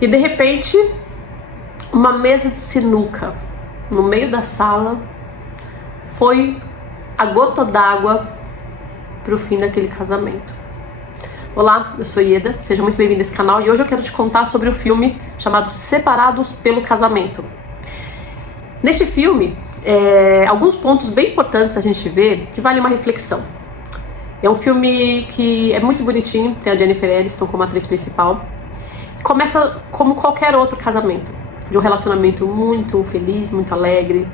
E de repente, uma mesa de sinuca no meio da sala foi a gota d'água para o fim daquele casamento. Olá, eu sou Ieda, seja muito bem-vindo a esse canal e hoje eu quero te contar sobre o filme chamado Separados pelo Casamento. Neste filme, alguns pontos bem importantes a gente vê que vale uma reflexão. É um filme que é muito bonitinho, tem a Jennifer Aniston como atriz principal. Começa como qualquer outro casamento, de um relacionamento muito feliz, muito alegre,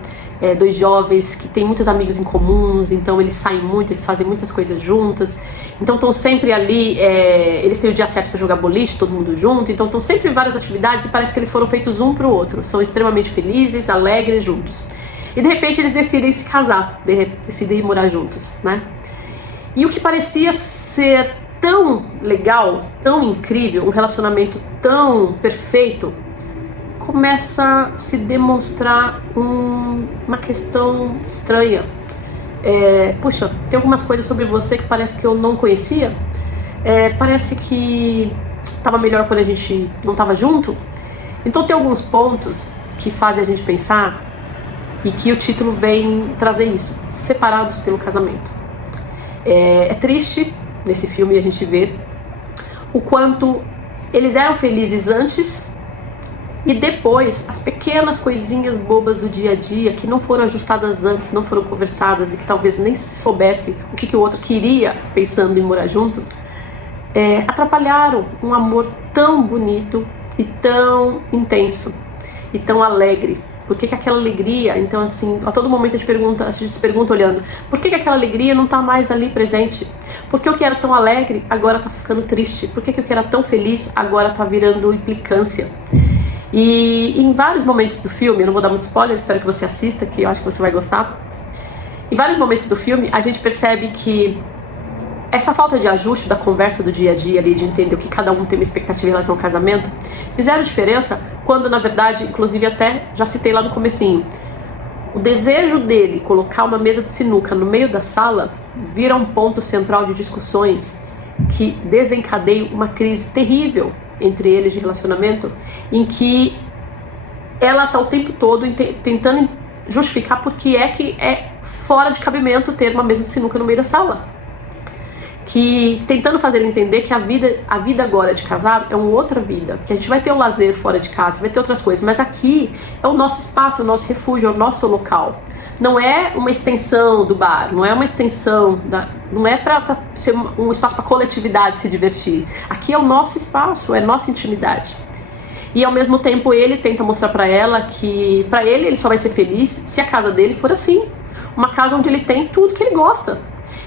dois jovens que têm muitos amigos em comuns, então eles saem muito, eles fazem muitas coisas juntas, então estão sempre ali, eles têm o dia certo para jogar boliche, todo mundo junto, então estão sempre em várias atividades e parece que eles foram feitos um para o outro, são extremamente felizes, alegres juntos. E de repente eles decidem se casar, decidem morar juntos, né? E o que parecia ser tão legal, tão incrível, um relacionamento tão perfeito, começa a se demonstrar uma questão estranha. Puxa, tem algumas coisas sobre você que parece que eu não conhecia, parece que estava melhor quando a gente não estava junto. Então tem alguns pontos que fazem a gente pensar e que o título vem trazer isso, separados pelo casamento. É triste nesse filme a gente vê o quanto eles eram felizes antes e depois as pequenas coisinhas bobas do dia a dia que não foram ajustadas antes, não foram conversadas e que talvez nem se soubesse o que o outro queria pensando em morar juntos, atrapalharam um amor tão bonito e tão intenso e tão alegre. Por que aquela alegria, então assim, a todo momento a gente se pergunta olhando, por que aquela alegria não está mais ali presente? Por que o que era tão alegre agora está ficando triste? Por que o que era tão feliz agora está virando implicância? E em vários momentos do filme, eu não vou dar muito spoiler, espero que você assista, que eu acho que você vai gostar. Em vários momentos do filme, a gente percebe que essa falta de ajuste da conversa do dia a dia ali, de entender o que cada um tem uma expectativa em relação ao casamento, fizeram diferença quando, na verdade, inclusive até já citei lá no comecinho, o desejo dele colocar uma mesa de sinuca no meio da sala vira um ponto central de discussões que desencadeiam uma crise terrível entre eles de relacionamento, em que ela está o tempo todo tentando justificar por que é fora de cabimento ter uma mesa de sinuca no meio da sala. Que tentando fazer ele entender que a vida agora de casado é uma outra vida, que a gente vai ter o lazer fora de casa, vai ter outras coisas, mas aqui é o nosso espaço, o nosso refúgio, é o nosso local. Não é uma extensão do bar, não é uma extensão, não é para ser um espaço para coletividade se divertir. Aqui é o nosso espaço, é a nossa intimidade. E ao mesmo tempo ele tenta mostrar para ela que para ele só vai ser feliz se a casa dele for assim, uma casa onde ele tem tudo que ele gosta.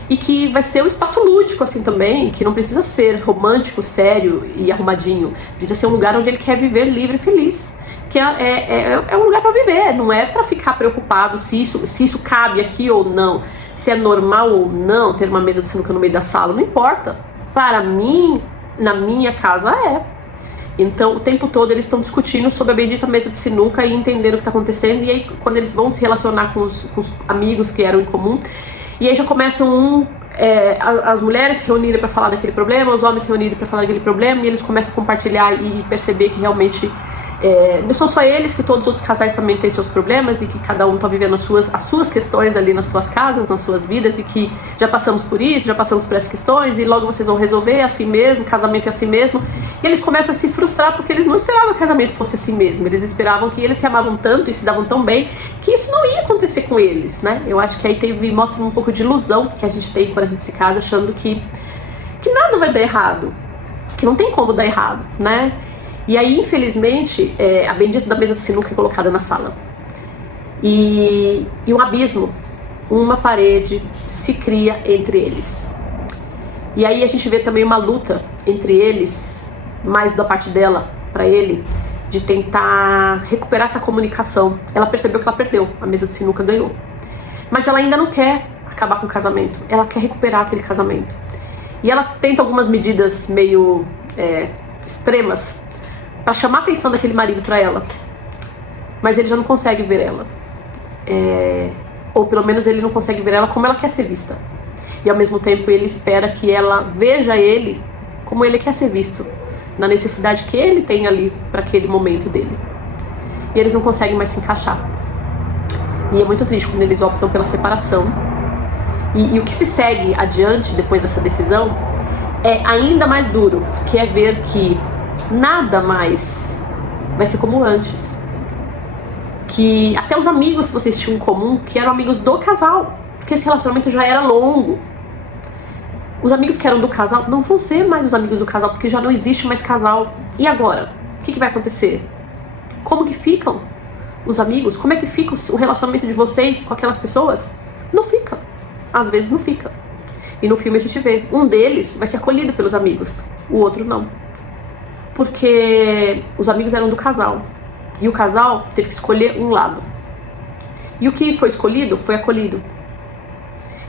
E que vai ser um espaço lúdico assim também, que não precisa ser romântico, sério e arrumadinho. Precisa ser um lugar onde ele quer viver livre e feliz. Que é um lugar para viver, não é para ficar preocupado se isso cabe aqui ou não, se é normal ou não ter uma mesa de sinuca no meio da sala, não importa. Para mim, na minha casa é. Então o tempo todo eles estão discutindo sobre a bendita mesa de sinuca e entendendo o que está acontecendo. E aí quando eles vão se relacionar com os amigos que eram em comum, e aí já começam as mulheres se reunirem para falar daquele problema, os homens se reunirem para falar daquele problema, e eles começam a compartilhar e perceber que realmente não são só eles, que todos os outros casais também têm seus problemas e que cada um está vivendo as suas questões ali nas suas casas, nas suas vidas, e que já passamos por isso, já passamos por essas questões e logo vocês vão resolver, é assim mesmo, casamento é assim mesmo. E eles começam a se frustrar porque eles não esperavam que o casamento fosse assim mesmo, eles esperavam que eles se amavam tanto e se davam tão bem que isso não ia acontecer com eles, né? Eu acho que aí mostra um pouco de ilusão que a gente tem quando a gente se casa, achando que nada vai dar errado, que não tem como dar errado, né? E aí, infelizmente, a bendita da mesa de sinuca é colocada na sala. E um abismo, uma parede se cria entre eles. E aí a gente vê também uma luta entre eles, mais da parte dela, para ele, de tentar recuperar essa comunicação. Ela percebeu que ela perdeu, a mesa de sinuca ganhou. Mas ela ainda não quer acabar com o casamento, ela quer recuperar aquele casamento. E ela tenta algumas medidas meio extremas para chamar a atenção daquele marido para ela, mas ele já não consegue ver ela, ou pelo menos ele não consegue ver ela como ela quer ser vista, e ao mesmo tempo ele espera que ela veja ele como ele quer ser visto, na necessidade que ele tem ali para aquele momento dele. E eles não conseguem mais se encaixar. E é muito triste quando eles optam pela separação. E o que se segue adiante depois dessa decisão é ainda mais duro, que é ver que nada mais vai ser como antes. Que até os amigos que vocês tinham em comum, que eram amigos do casal, porque esse relacionamento já era longo. Os amigos que eram do casal não vão ser mais os amigos do casal, porque já não existe mais casal. E agora? O que vai acontecer? Como que ficam os amigos? Como é que fica o relacionamento de vocês com aquelas pessoas? Não fica. Às vezes não fica. E no filme a gente vê, um deles vai ser acolhido pelos amigos, o outro não. Porque os amigos eram do casal. E o casal teve que escolher um lado. E o que foi escolhido, foi acolhido.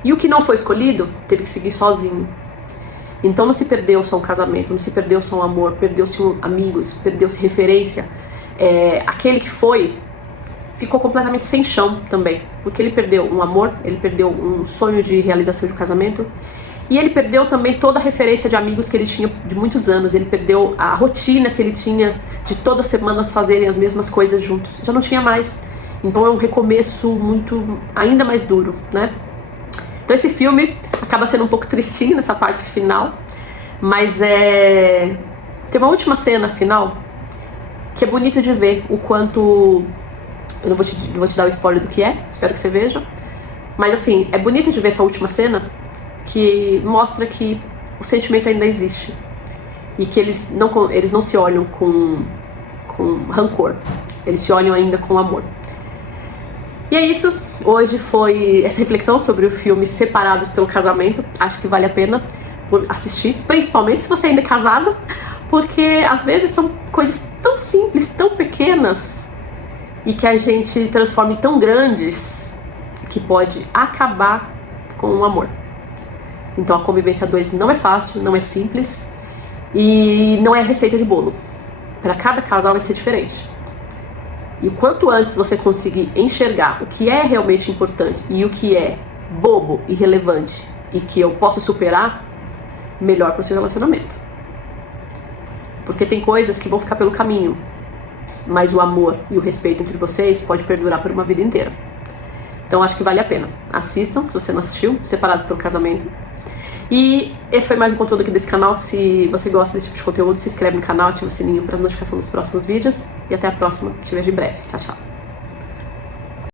E o que não foi escolhido, teve que seguir sozinho. Então não se perdeu só um casamento, não se perdeu só um amor, perdeu-se amigos, perdeu-se referência. Aquele que foi, ficou completamente sem chão também. Porque ele perdeu um amor, ele perdeu um sonho de realização de casamento. E ele perdeu também toda a referência de amigos que ele tinha de muitos anos. Ele perdeu a rotina que ele tinha de todas as semanas fazerem as mesmas coisas juntos. Já não tinha mais. Então é um recomeço ainda mais duro, né? Então esse filme acaba sendo um pouco tristinho nessa parte final, mas tem uma última cena final que é bonito de ver o quanto... Eu não vou te dar o spoiler do que é, espero que você veja. Mas assim, é bonito de ver essa última cena que mostra que o sentimento ainda existe. E que eles não se olham com rancor, eles se olham ainda com amor. E é isso, hoje foi essa reflexão sobre o filme Separados pelo Casamento. Acho que vale a pena por assistir, principalmente se você ainda é casado, porque às vezes são coisas tão simples, tão pequenas, e que a gente transforma em tão grandes, que pode acabar com o amor. Então a convivência a dois não é fácil, não é simples, e não é receita de bolo. Para cada casal vai ser diferente. E o quanto antes você conseguir enxergar o que é realmente importante e o que é bobo, irrelevante e que eu posso superar, melhor para o seu relacionamento. Porque tem coisas que vão ficar pelo caminho, mas o amor e o respeito entre vocês pode perdurar por uma vida inteira. Então acho que vale a pena. Assistam, se você não assistiu, Separados pelo Casamento. E esse foi mais um conteúdo aqui desse canal. Se você gosta desse tipo de conteúdo, se inscreve no canal, ativa o sininho para notificação dos próximos vídeos. E até a próxima. Te vejo em breve. Tchau, tchau.